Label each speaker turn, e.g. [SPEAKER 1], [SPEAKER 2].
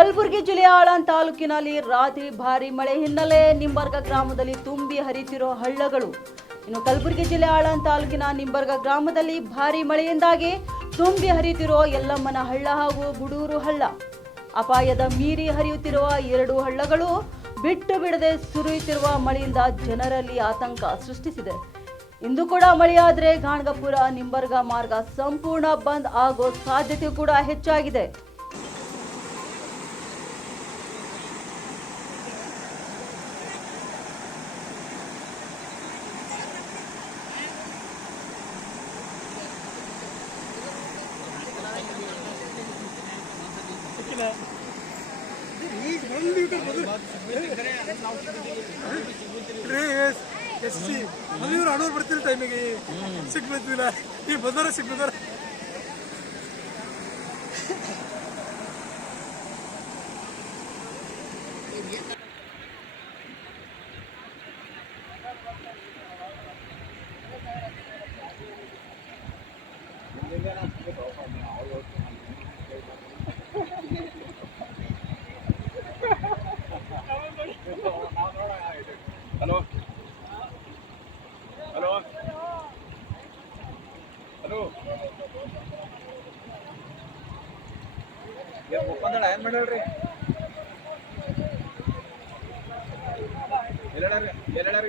[SPEAKER 1] ಕಲಬುರಗಿ ಜಿಲ್ಲೆಯ ಆಳಾನ್ ತಾಲೂಕಿನಲ್ಲಿ ರಾತ್ರಿ ಭಾರಿ ಮಳೆ ಹಿನ್ನೆಲೆ ನಿಂಬರ್ಗ ಗ್ರಾಮದಲ್ಲಿ ತುಂಬಿ ಹರಿತಿರೋ ಹಳ್ಳಗಳು. ಇನ್ನು ಕಲಬುರಗಿ ಜಿಲ್ಲೆ ಆಳಾನ್ ತಾಲೂಕಿನ ನಿಂಬರ್ಗ ಗ್ರಾಮದಲ್ಲಿ ಭಾರಿ ಮಳೆಯಿಂದಾಗಿ ತುಂಬಿ ಹರಿತಿರೋ ಯಲ್ಲಮ್ಮನ ಹಳ್ಳ ಹಾಗೂ ಗುಡೂರು ಹಳ್ಳ. ಅಪಾಯದ ಮೀರಿ ಹರಿಯುತ್ತಿರುವ ಎರಡು ಹಳ್ಳಗಳು ಬಿಟ್ಟು ಬಿಡದೆ ಸುರಿಯುತ್ತಿರುವ ಮಳೆಯಿಂದ ಜನರಲ್ಲಿ ಆತಂಕ ಸೃಷ್ಟಿಸಿದೆ. ಇಂದು ಕೂಡ ಮಳೆಯಾದರೆ ಗಾಣಗಪುರ ನಿಂಬರ್ಗ ಮಾರ್ಗ ಸಂಪೂರ್ಣ ಬಂದ್ ಆಗೋ ಸಾಧ್ಯತೆ ಕೂಡ ಹೆಚ್ಚಾಗಿದೆ.
[SPEAKER 2] S C. ಮದುವೆ ಹಣೂರು ಬರ್ತಿಲ್ಲ ಟೈಮಿಗೆ ಸಿಗ್ಬಿಡ್ತಿಲ್ಲ ಈ ಬಂದಾರ ಸಿಗ್ಬಿದ್ದಾರ
[SPEAKER 3] ಹಲೋ ಒಪ್ಪಂದಳ ಏನ್ ರೀ ಎಲ್ಲ ಹೇಳ್ಯಾರಿ